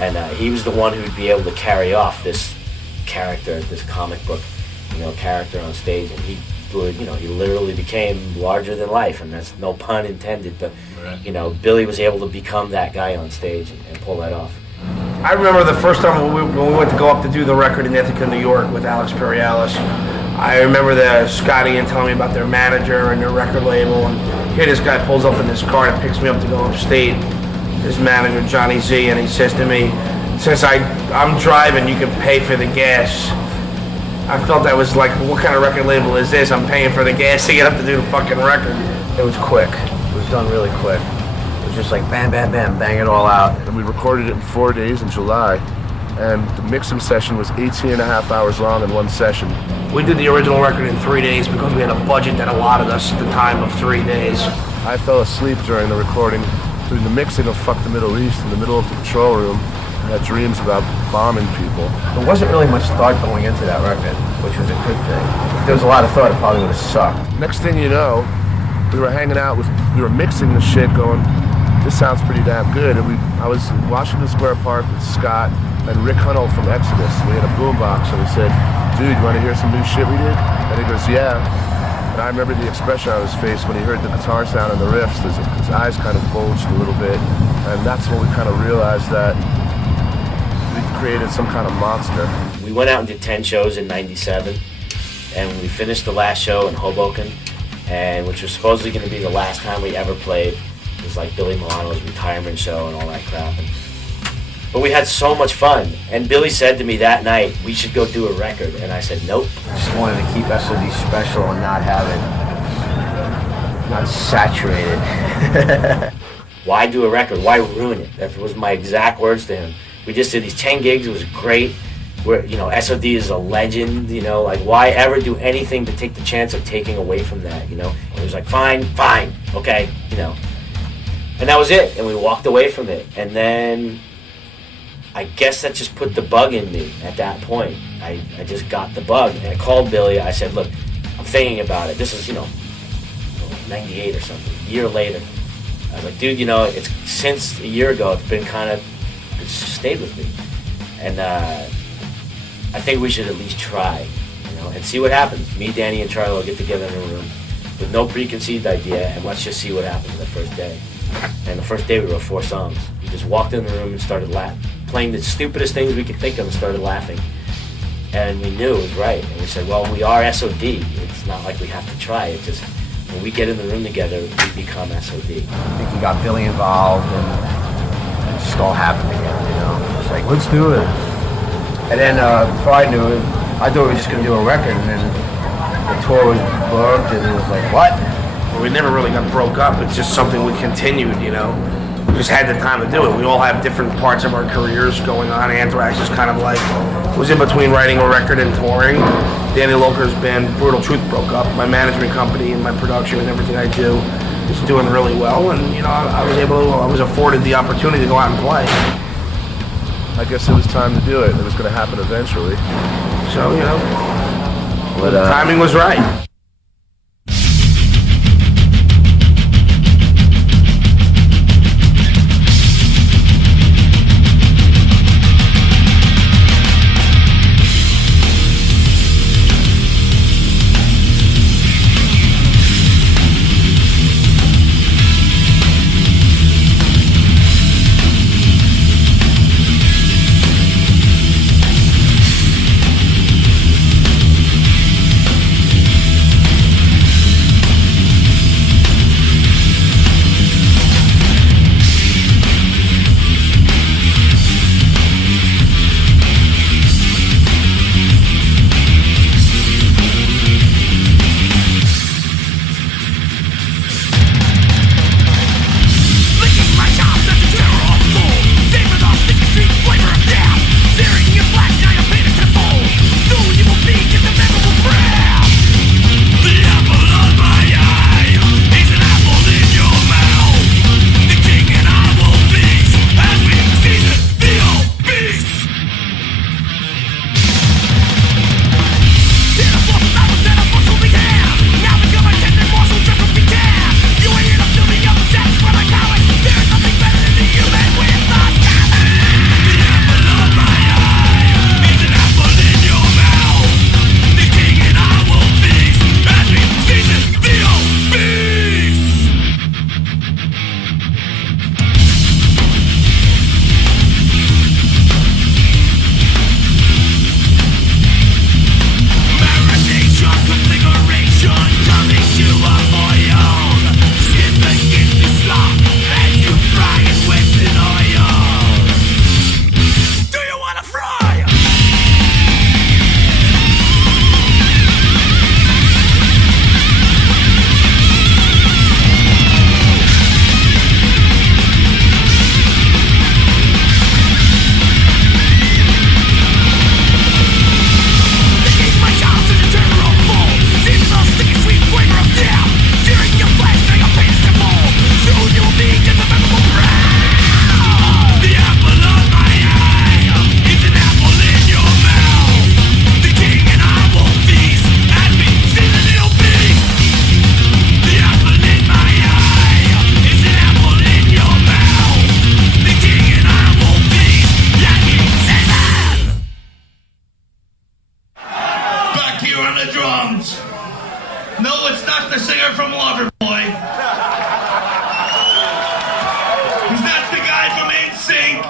and he was the one who would be able to carry off this character, this comic book, character on stage. And he would, he literally became larger than life, and that's no pun intended, but, Billy was able to become that guy on stage and pull that off. I remember the first time when we went to go up to do the record in Ithaca, New York with Alex Perialis. I remember Scotty and telling me about their manager and their record label, and here this guy pulls up in this car and picks me up to go upstate, his manager Johnny Z, and he says to me, since I'm driving, you can pay for the gas. I felt that was like, what kind of record label is this? I'm paying for the gas to get up to do the fucking record. It was quick. It was done really quick. It was just like bam, bam, bam, bang it all out. And we recorded it in 4 days in July. And the mixing session was 18 and a half hours long in one session. We did the original record in 3 days because we had a budget that allotted us the time of 3 days. I fell asleep during the recording, doing the mixing of Fuck the Middle East in the middle of the control room. I had dreams about bombing people. There wasn't really much thought going into that record, which was a good thing. If there was a lot of thought, it probably would have sucked. Next thing you know, we were hanging out we were mixing the shit going, this sounds pretty damn good. And I was in Washington Square Park with Scott and Rick Hunnell from Exodus. We had a boombox and we said, dude, you want to hear some new shit we did? And he goes, yeah. And I remember the expression on his face when he heard the guitar sound and the riffs. His eyes kind of bulged a little bit. And that's when we kind of realized that created some kind of monster. We went out and did 10 shows in '97, and we finished the last show in Hoboken, and which was supposedly going to be the last time we ever played. It was like Billy Milano's retirement show and all that crap. But we had so much fun, and Billy said to me that night, we should go do a record, and I said, nope. I just wanted to keep S.O.D special and not have it, not saturated. Why do a record? Why ruin it? That was my exact words to him. We just did these 10 gigs, it was great. S.O.D is a legend, like why ever do anything to take the chance of taking away from that, And he was like, fine, okay, And that was it, and we walked away from it. And then, I guess that just put the bug in me at that point. I just got the bug, and I called Billy, I said, look, I'm thinking about it. This is, 98 or something, a year later. I was like, dude, it's since a year ago, it's been kind of, it's stayed with me, and I think we should at least try, and see what happens. Me, Danny, and Charlie will get together in a room with no preconceived idea, and let's just see what happens the first day. And the first day we wrote 4 songs. We just walked in the room and started playing the stupidest things we could think of and started laughing. And we knew it was right. And we said, well, we are S.O.D. It's not like we have to try. It's just when we get in the room together, we become S.O.D. I think he got Billy involved, and it just all happened again, It's like, let's do it. And then before I knew it, I thought we were just going to do a record, and then the tour was booked, and it was like, what? Well, we never really got broke up. It's just something we continued, We just had the time to do it. We all have different parts of our careers going on. Anthrax is kind of like, was in between writing a record and touring. Danny Loker's band, Brutal Truth, broke up. My management company and my production and everything I do is doing really well, and I was afforded the opportunity to go out and play. I guess it was time to do it. It was going to happen eventually. So, the timing was right. Jr. on the drums. No, it's not the singer from Loverboy. He's not the guy from NSYNC.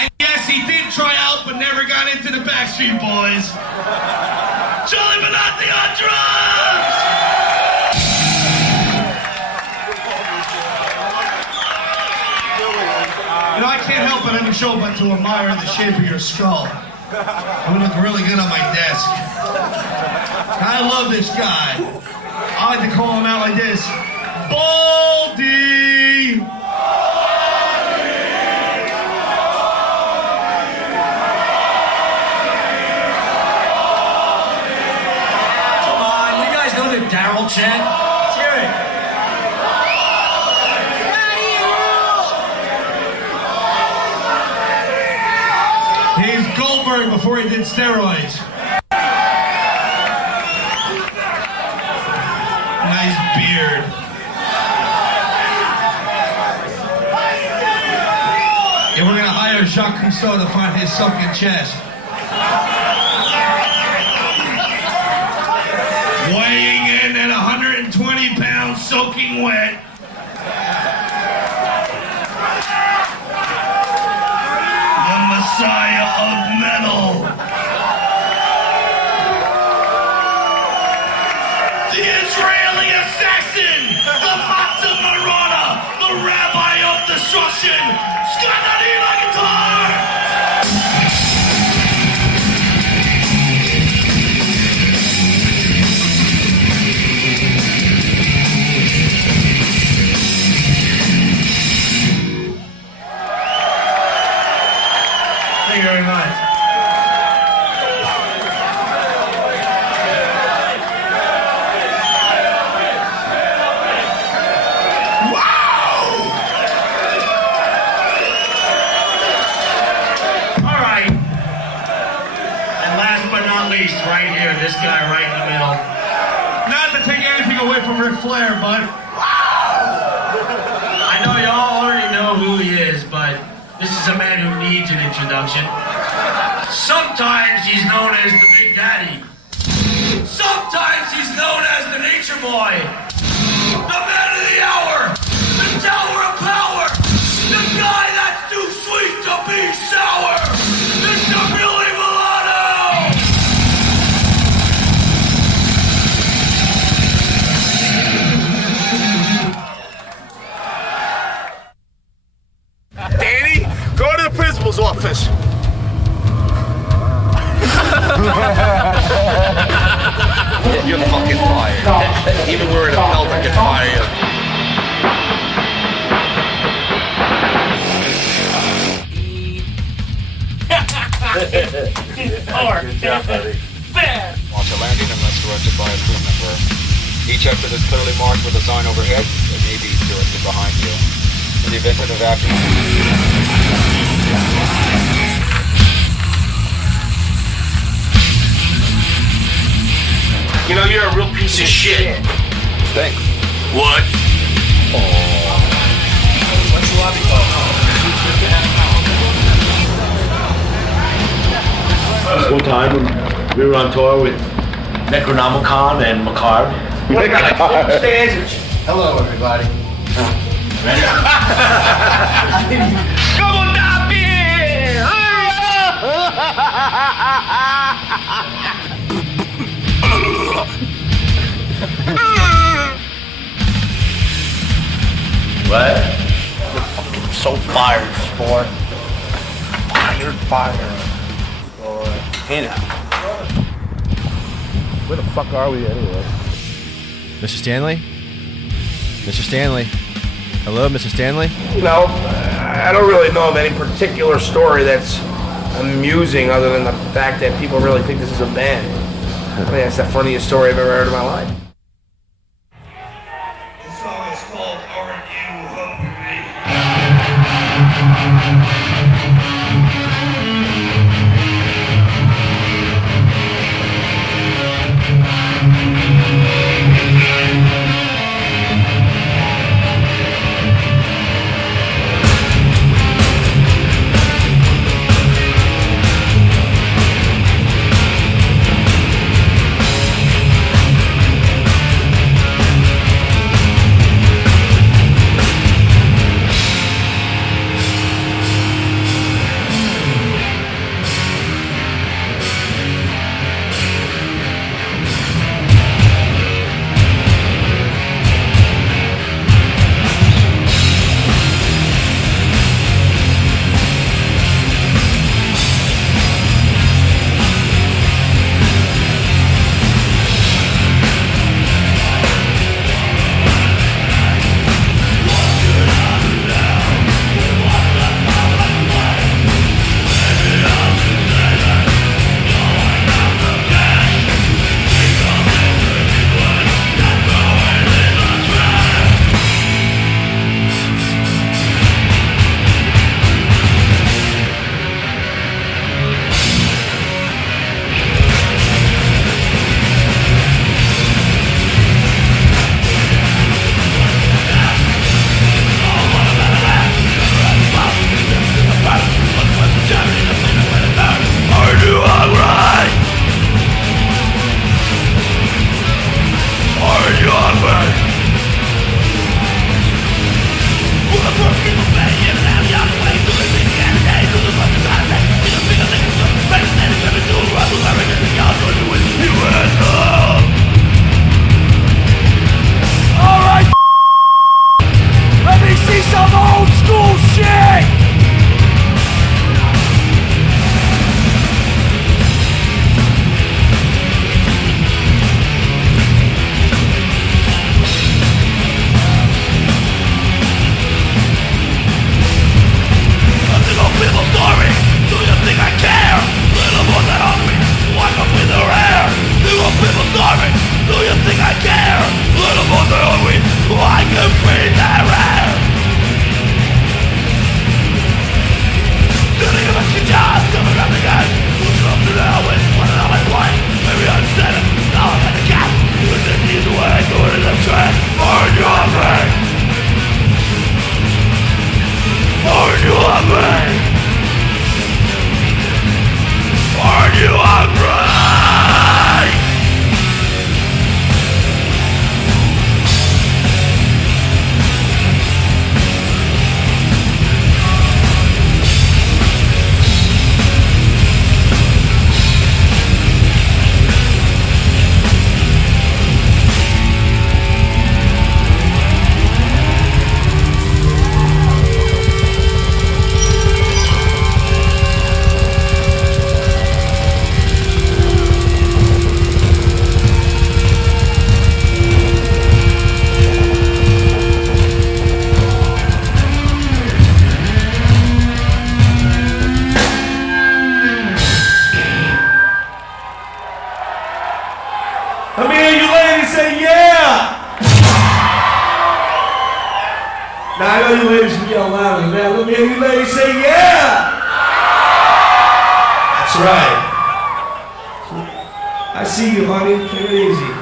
And yes, he did try out, but never got into the Backstreet Boys. Charlie Benante on drums! You know, I can't help but every show but to admire the shape of your skull. It would look really good on my desk. I love this guy. I like to call him out like this. Baldy! Come on, you guys know the Daryl chant? Let's hear it. He's Goldberg before he did steroids. Nice beard. Yeah, we're gonna hire Jacques Cousteau to find his sunken chest. Weighing in at 120 pounds, soaking wet. The Messiah of metal. The Israeli assassin, the Matzah Marana, the Rabbi of Destruction, Scott Nutty on guitar! Thank you very much. Right here, this guy right in the middle. Not to take anything away from Ric Flair, bud. I know y'all already know who he is, but this is a man who needs an introduction. Sometimes he's known as the Big Daddy. Sometimes he's known as the Nature Boy. The man of the hour. The Tower of Power. The guy that's too sweet to be sour. Mr. Billy Milano. Danny, go to the principal's office. You're fucking fired. Even wearing a belt, I can fire you. Good job, buddy. Launch a landing unless directed by a crew member. Each exit is clearly marked with a sign overhead. It may be directed behind you. In the event of evacuation. You know, you're a real piece of shit. Thanks. What? What's the lobby This one time when we were on tour with Necronomicon and Macabre. Hello, everybody. Ready? Come on down here! What? So fired, sport. Fire. Hey now. Where the fuck are we anyway? Mr. Stanley? Mr. Stanley? Hello, Mr. Stanley? You know, I don't really know of any particular story that's amusing other than the fact that people really think this is a band. I think that's the funniest story I've ever heard in my life. This song is called Aren't You Hungry? should yell louder than that. Let me hear you ladies say yeah! That's right. I see you, honey. Take it easy.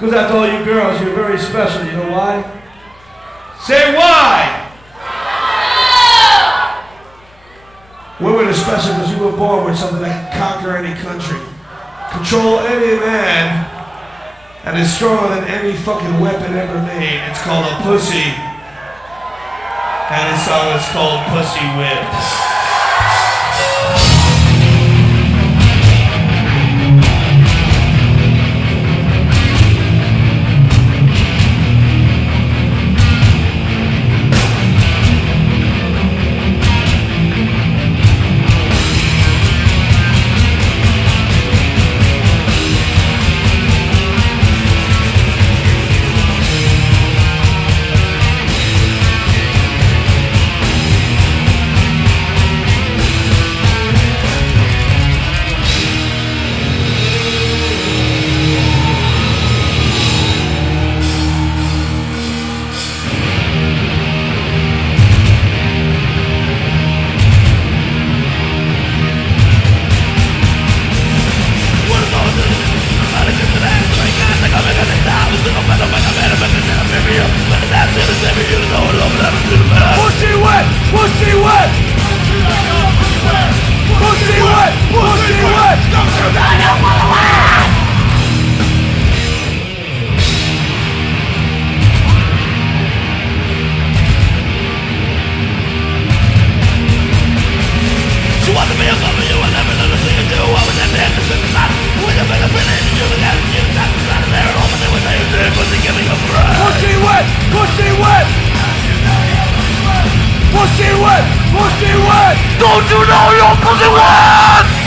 Goes out to all you girls. You're very special. You know why? Say why! Women are special because you were born with something that can conquer any country, control any man, and is stronger than any fucking weapon ever made. It's called a pussy. And this song is called Pussy Whipped. Don't you know your pussy wet?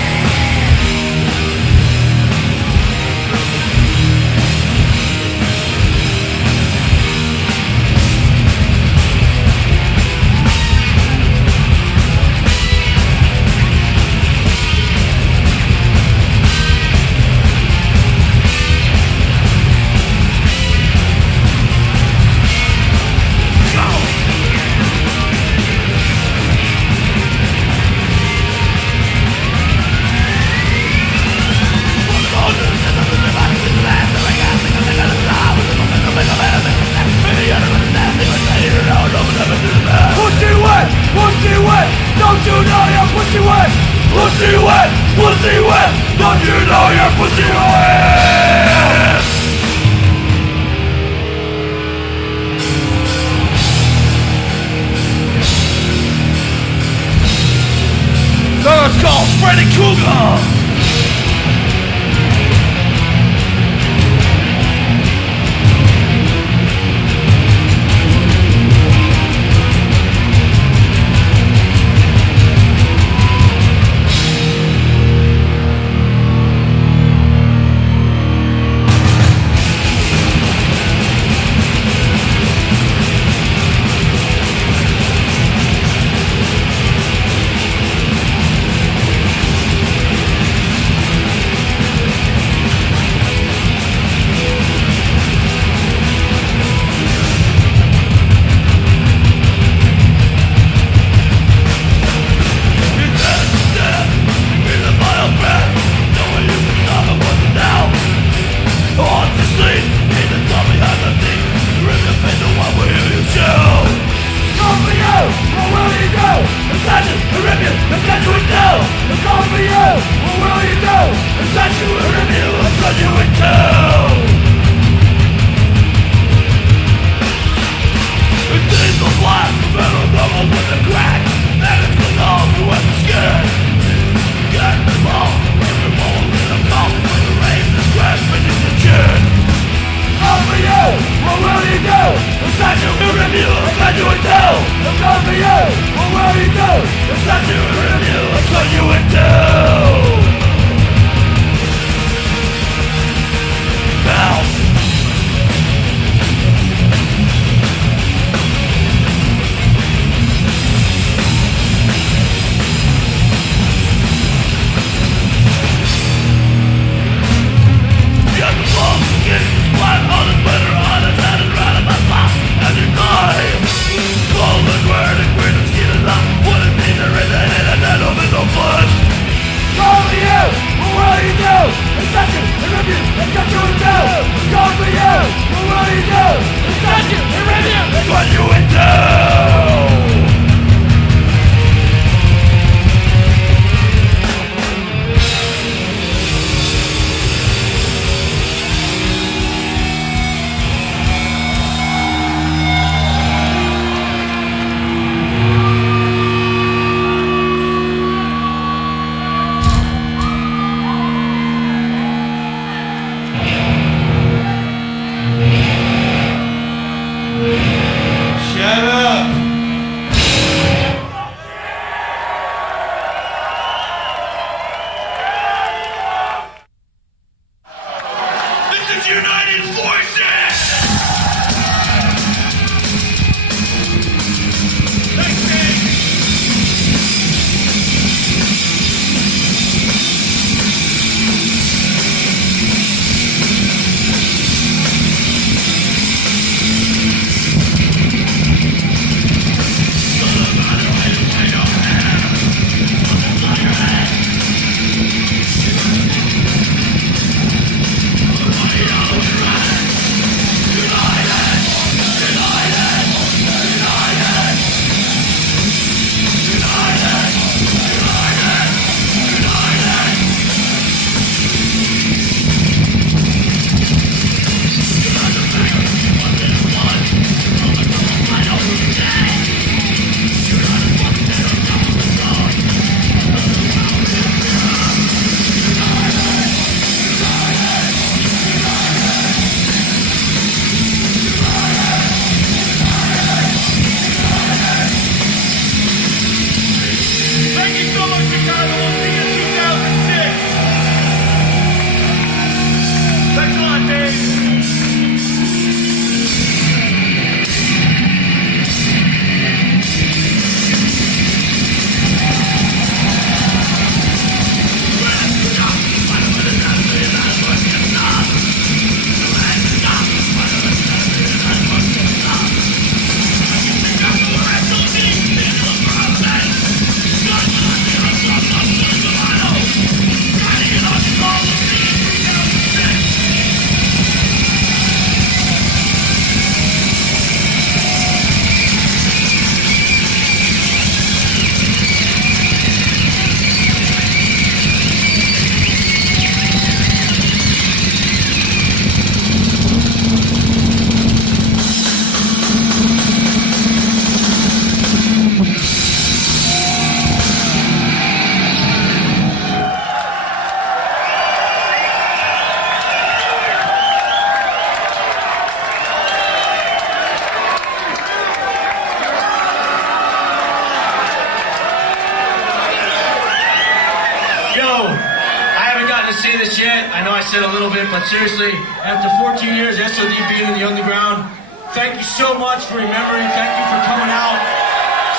I know I said a little bit, but seriously, after 14 years, S.O.D. being in the underground, thank you so much for remembering. Thank you for coming out.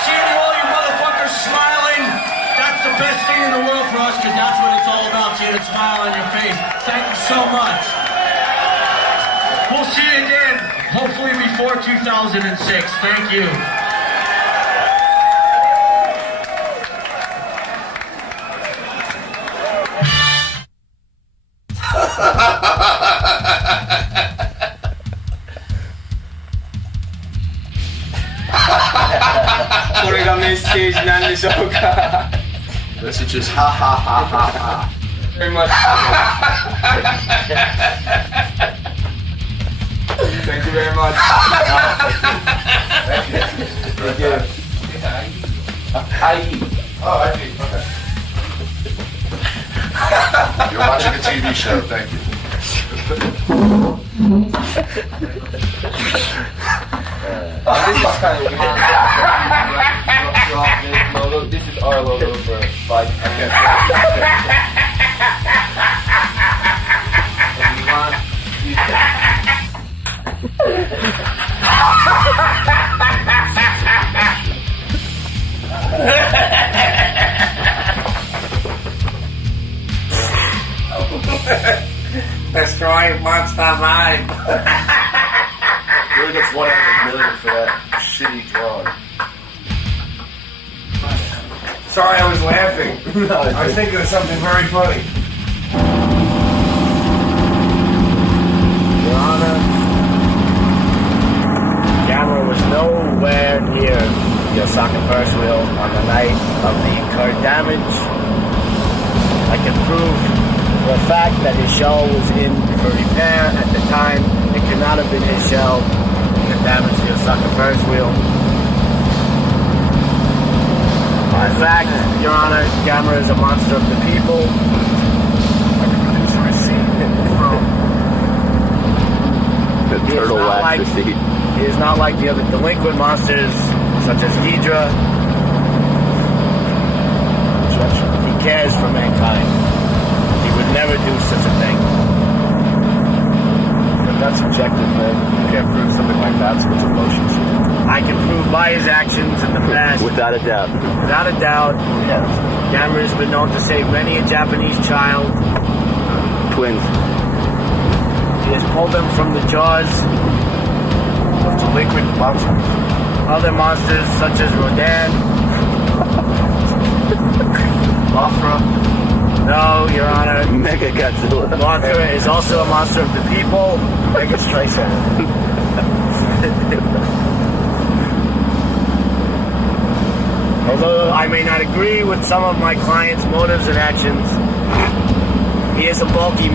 Seeing all you motherfuckers smiling, that's the best thing in the world for us, because that's what it's all about, seeing a smile on your face. Thank you so much. We'll see you again, hopefully before 2006. Thank you. Message is ha ha ha ha ha. Very much. Thank you very much. Thank you. Oh, I see. Okay. You're watching a TV show. Thank you. This is kind of weird. This is our logo for Fight. Destroy Monster Mind. Really gets 1 out of a million for that shitty drawing. Sorry, I was laughing. I was thinking of something very funny. Your Honor, camera was no anywhere near your socket first wheel on the night of the incurred damage. I can prove for a fact that his shell was in for repair at the time. It could not have been his shell that damaged your socket first wheel. In fact, Your Honor, Gamera is a monster of the people. I can produce a receipt from the turtle wax receipt. He is not like the other delinquent monsters, such as Deidre. He cares for mankind. He would never do such a thing. But that's objective, man. You can't prove something like that, so it's emotions. I can prove by his actions in the past. Without a doubt. Without a doubt. Yes. Gamera has been known to save many a Japanese child. Twins. He has pulled them from the jaws of delinquent monsters. Other monsters such as Rodan. Mothra. No, Your Honor. Mega Godzilla. Mothra is also a monster of the people. Mega Streisand. Although I may not agree with some of my client's motives and actions, he is a bulky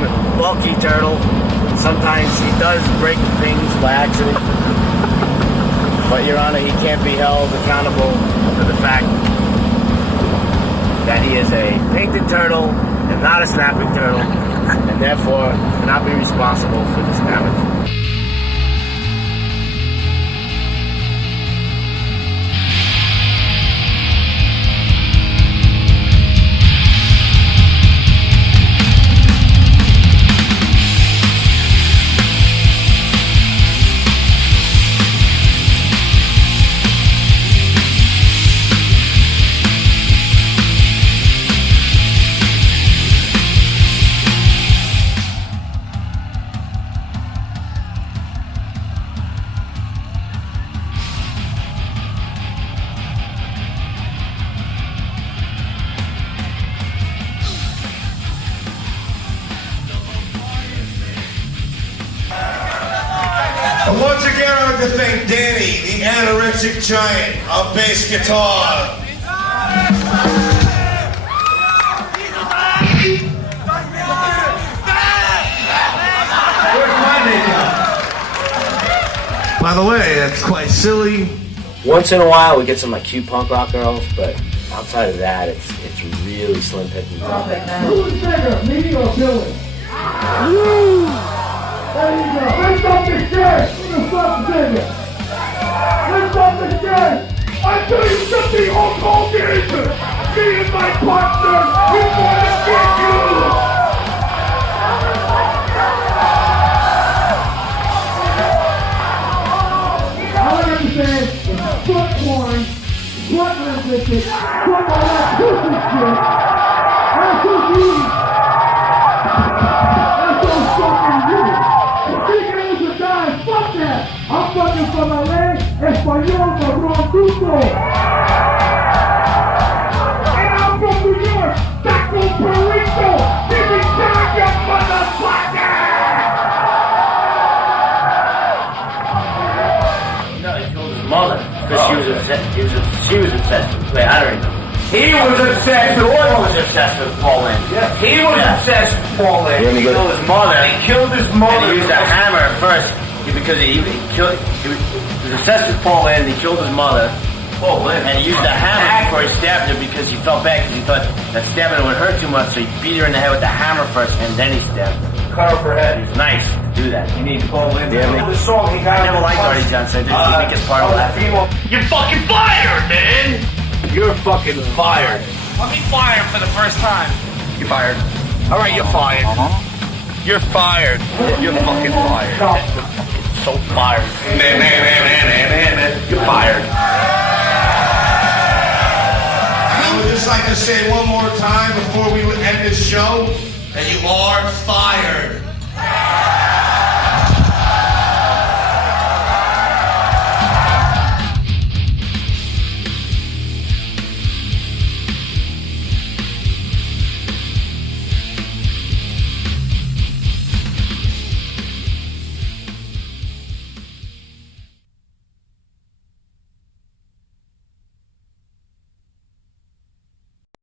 turtle. Sometimes he does break things by accident. But Your Honor, he can't be held accountable for the fact that he is a painted turtle and not a snapping turtle, and therefore cannot be responsible for this damage. And once again, I'd like to thank Danny, the anorexic giant of bass guitar. Where's my makeup? By the way, that's quite silly. Once in a while, we get some like cute punk rock girls, but outside of that, it's really slim pickings. Who's bigger, me or Billy? There you go. Lift up the shirt. Who the fuck's bigger? Lift up the shirt. I tell you something, Hulk Hogan. Me and my partner, we want to get you. All I understand is foot porn, foot lipstick, foot all that pussy shit. That's who you. That's so fucking you. Fuck that! I'm fucking from LA, Español, cabrón, tuto! And I'm from New York, Taco Burrito! Give me time, you motherfucker! No, he killed his mother because she was obsessed with. Wait, I don't remember. He was obsessed with Gordon was obsessed with Pauline. Yeah. He was obsessed with Pauline. He killed his mother. He killed his mother. And he used a hammer at first because he was obsessed with Pauline and he killed his mother. Pauline. And he used a hammer before he stabbed her because he felt bad because he thought that stabbing her would hurt too much, so he beat her in the head with the hammer first and then he stabbed her. Cut off her head. He was nice to do that. You need Pauline. Yeah, The song he got. I never liked Artie Johnson. I didn't think his part of laughing. You're fucking fired, man! You're fucking fired. Let me fire him for the first time. You're fired. All right, you're fired. You're fired. You're fucking fired. So fired. You're fired. I would just like to say one more time before we end this show that you are fired.